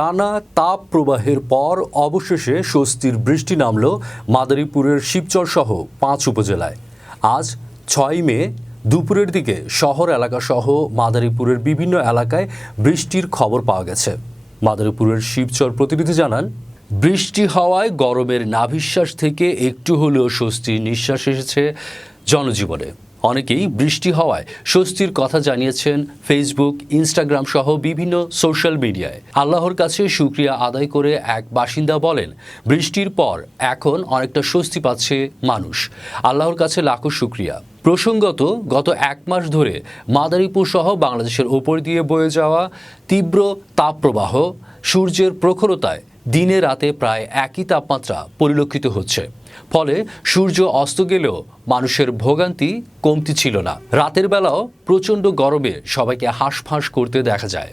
টানা তাপ প্রবাহের পর অবশেষে স্বস্তির বৃষ্টি নামল মাদারীপুরের শিবচর সহ ৫ উপজেলায়। আজ ৬ মে দুপুরের দিকে শহর এলাকাসহ মাদারীপুরের বিভিন্ন এলাকায় বৃষ্টির খবর পাওয়া গেছে। মাদারীপুরের শিবচর প্রতিনিধি জানান, বৃষ্টি হওয়ায় গরমের নাভিশ্বাস থেকে একটু হলেও স্বস্তির নিঃশ্বাস এসেছে জনজীবনে। অনেকেই বৃষ্টি হওয়ায় স্বস্তির কথা জানিয়েছেন ফেসবুক, ইনস্টাগ্রাম সহ বিভিন্ন সোশ্যাল মিডিয়ায়। আল্লাহর কাছে শুকরিয়া আদায় করে এক বাসিন্দা বলেন, বৃষ্টির পর এখন অনেকটা স্বস্তি পাচ্ছে মানুষ। আল্লাহর কাছে লাখো শুকরিয়া। প্রসঙ্গত, গত ১ মাস ধরে মাদারীপুর সহ বাংলাদেশের ওপর দিয়ে বয়ে যাওয়া তীব্র তাপপ্রবাহ, সূর্যের প্রখরতায় দিনে রাতে প্রায় একই তাপমাত্রা পরিলক্ষিত হচ্ছে। ফলে সূর্য অস্ত গেলেও মানুষের ভোগান্তি কমতি ছিল না। রাতের বেলাও প্রচণ্ড গরমে সবাইকে হাঁসফাঁস করতে দেখা যায়।